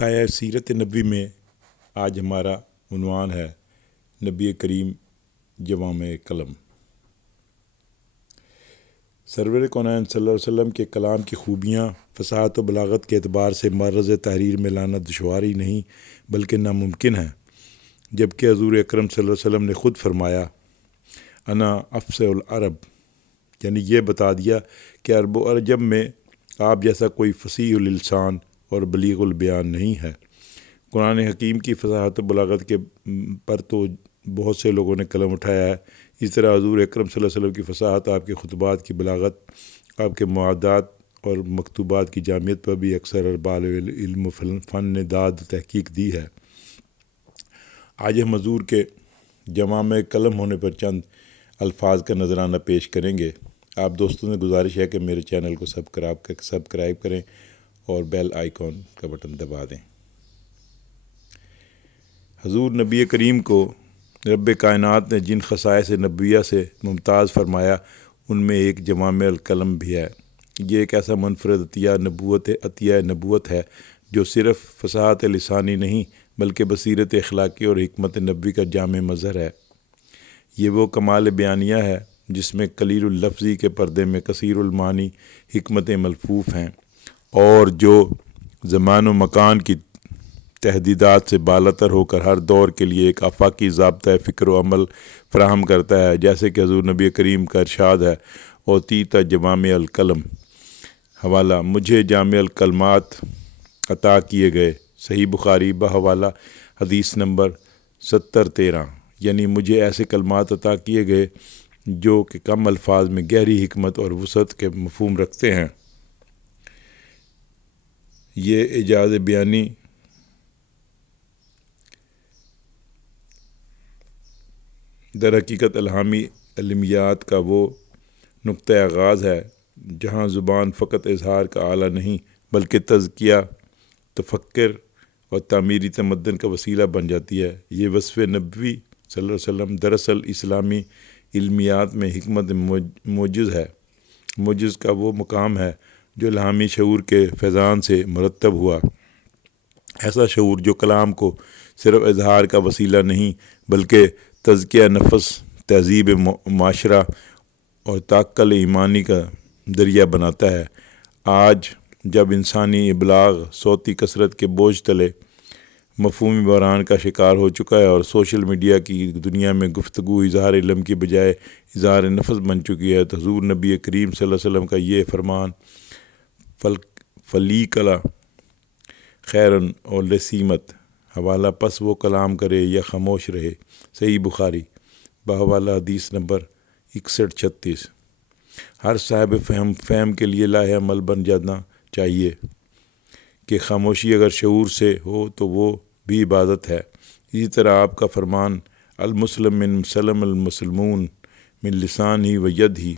تایا سیرت نبوی میں آج ہمارا عنوان ہے نبی کریم جوامع کلم۔ سرور کونین صلی اللہ علیہ وسلم کے کلام کی خوبیاں فصاحت و بلاغت کے اعتبار سے معرض تحریر میں لانا دشوار ہی نہیں بلکہ ناممکن ہے، جبکہ حضور اکرم صلی اللہ علیہ وسلم نے خود فرمایا انا افصح العرب، یعنی یہ بتا دیا کہ عرب و عجم میں آپ جیسا کوئی فصیح اللسان اور بلیغ البیان نہیں ہے۔ قرآن حکیم کی فصاحت و بلاغت کے پر تو بہت سے لوگوں نے قلم اٹھایا ہے، اس طرح حضور اکرم صلی اللہ علیہ وسلم کی فصاحت، آپ کے خطبات کی بلاغت، آپ کے معادات اور مکتوبات کی جامعیت پر بھی اکثر ارباب علم و فن نے داد تحقیق دی ہے۔ آج ہم حضور کے جوامع کلم ہونے پر چند الفاظ کا نذرانہ پیش کریں گے۔ آپ دوستوں سے گزارش ہے کہ میرے چینل کو سبسکرائب کریں اور بیل آئیکن کا بٹن دبا دیں۔ حضور نبی کریم کو رب کائنات نے جن خصائص نبویہ سے ممتاز فرمایا ان میں ایک جوامع الکلم بھی ہے۔ یہ ایک ایسا منفرد عطیہ نبوت ہے جو صرف فصاحت لسانی نہیں بلکہ بصیرت اخلاقی اور حکمت نبوی کا جامع مظہر ہے۔ یہ وہ کمال بیانیہ ہے جس میں قلیل اللفظی کے پردے میں کثیر المعانی حکمت ملفوف ہیں، اور جو زمان و مکان کی تحدیدات سے بالاتر ہو کر ہر دور کے لیے ایک آفاقی ضابطۂ فکر و عمل فراہم کرتا ہے، جیسے کہ حضور نبی کریم کا ارشاد ہے اوتیت جوامع الکلم، حوالہ مجھے جامع الکلمات عطا کیے گئے، صحیح بخاری بحوالہ حدیث نمبر 7013، یعنی مجھے ایسے کلمات عطا کیے گئے جو کہ کم الفاظ میں گہری حکمت اور وسعت کے مفہوم رکھتے ہیں۔ یہ اعجاز بیانی در حقیقت الہامی علمیات کا وہ نقطۂ آغاز ہے جہاں زبان فقط اظہار کا آلہ نہیں بلکہ تزکیہ، تفکر اور تعمیری تمدن کا وسیلہ بن جاتی ہے۔ یہ وصف نبوی صلی اللہ علیہ وسلم دراصل اسلامی علمیات میں حکمت موجز ہے۔ موجز کا وہ مقام ہے جو الہامی شعور کے فیضان سے مرتب ہوا، ایسا شعور جو کلام کو صرف اظہار کا وسیلہ نہیں بلکہ تزکیہ نفس، تہذیب معاشرہ اور تعقل ایمانی کا ذریعہ بناتا ہے۔ آج جب انسانی ابلاغ صوتی کثرت کے بوجھ تلے مفہومی بحران کا شکار ہو چکا ہے اور سوشل میڈیا کی دنیا میں گفتگو اظہار علم کی بجائے اظہار نفس بن چکی ہے، تو حضور نبی کریم صلی اللہ علیہ وسلم کا یہ فرمان فلیقلا خیرن اور لسیمت، حوالہ پس وہ کلام کرے یا خاموش رہے، صحیح بخاری بحوالہ حدیث نمبر 6136۔ ہر صاحب فہم کے لیے لاہ عمل بن جانا چاہیے کہ خاموشی اگر شعور سے ہو تو وہ بھی عبادت ہے۔ اسی طرح آپ کا فرمان المسلم من سلم المسلمون من لسان ہی و ید ہی،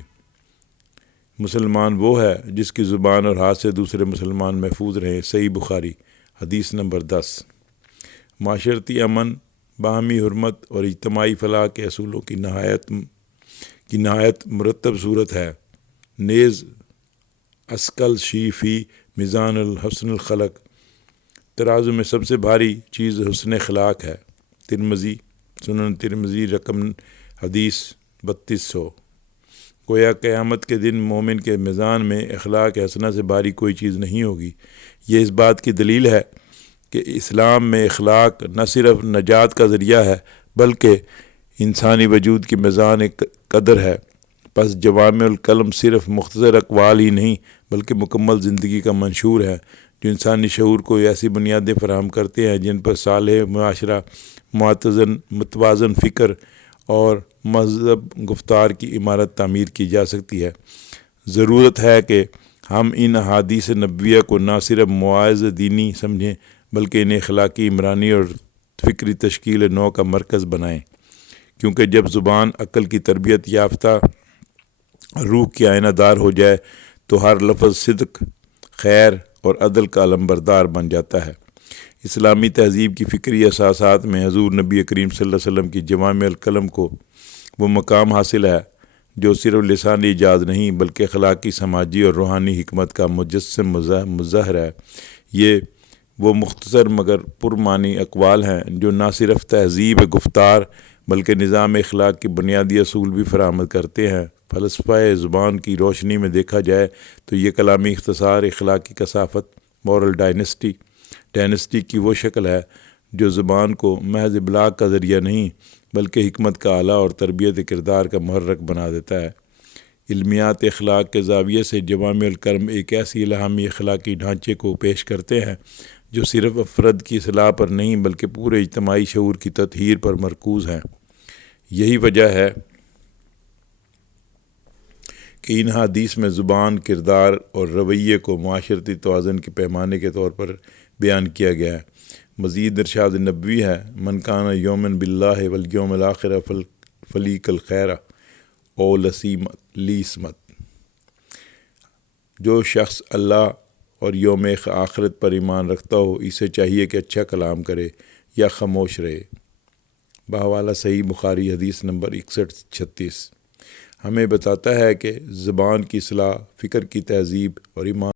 مسلمان وہ ہے جس کی زبان اور ہاتھ سے دوسرے مسلمان محفوظ رہیں، صحیح بخاری حدیث نمبر 10۔ معاشرتی امن، باہمی حرمت اور اجتماعی فلاح کے اصولوں کی نہایت مرتب صورت ہے۔ نیز اسقل شی فی میزان الحسن الخلق، ترازو میں سب سے بھاری چیز حسن اخلاق ہے، ترمذی سنن ترمذی رقم حدیث 3200۔ گویا قیامت کے دن مومن کے میزان میں اخلاق حسنہ سے بھاری کوئی چیز نہیں ہوگی۔ یہ اس بات کی دلیل ہے کہ اسلام میں اخلاق نہ صرف نجات کا ذریعہ ہے بلکہ انسانی وجود کی میزان قدر ہے۔ پس جوامع الکلم صرف مختصر اقوال ہی نہیں بلکہ مکمل زندگی کا منشور ہے جو انسانی شعور کو ایسی بنیادیں فراہم کرتے ہیں جن پر صالح معاشرہ، متوازن فکر اور مہذب گفتار کی عمارت تعمیر کی جا سکتی ہے۔ ضرورت ہے کہ ہم ان احادیث نبویہ کو نہ صرف مواعظ دینی سمجھیں بلکہ انہیں اخلاقی عمرانی اور فکری تشکیل نو کا مرکز بنائیں، کیونکہ جب زبان عقل کی تربیت یافتہ روح کی آئینہ دار ہو جائے تو ہر لفظ صدق، خیر اور عدل کا علمبردار بن جاتا ہے۔ اسلامی تہذیب کی فکری اساسات میں حضور نبی کریم صلی اللہ علیہ وسلم کی جوامع الکلم کو وہ مقام حاصل ہے جو صرف لسانی اعجاز نہیں بلکہ اخلاقی، سماجی اور روحانی حکمت کا مجسم مظہر ہے۔ یہ وہ مختصر مگر پرمعنی اقوال ہیں جو نہ صرف تہذیب گفتار بلکہ نظام اخلاق کے بنیادی اصول بھی فراہم کرتے ہیں۔ فلسفہ زبان کی روشنی میں دیکھا جائے تو یہ کلامی اختصار اخلاقی کثافت مورل ڈائنسٹی کی وہ شکل ہے جو زبان کو محض ابلاغ کا ذریعہ نہیں بلکہ حکمت کا آلہ اور تربیت کردار کا محرک بنا دیتا ہے۔ علمیات اخلاق کے زاویے سے جوامع الکلم ایک ایسی الہامی اخلاقی ڈھانچے کو پیش کرتے ہیں جو صرف افراد کی اصلاح پر نہیں بلکہ پورے اجتماعی شعور کی تطہیر پر مرکوز ہیں۔ یہی وجہ ہے کہ ان حدیث میں زبان، کردار اور رویے کو معاشرتی توازن کے پیمانے کے طور پر بیان کیا گیا ہے۔ مزید ارشاد نبوی ہے، من کان یؤمن باللہ والیوم الآخر فلیقل خیر او لیسمت۔ جو شخص اللہ اور یوم آخرت پر ایمان رکھتا ہو اسے چاہیے کہ اچھا کلام کرے یا خاموش رہے۔ بحوالہ صحیح بخاری حدیث نمبر 6136 ہمیں بتاتا ہے کہ زبان کی اصلاح، فکر کی تہذیب اور ایمان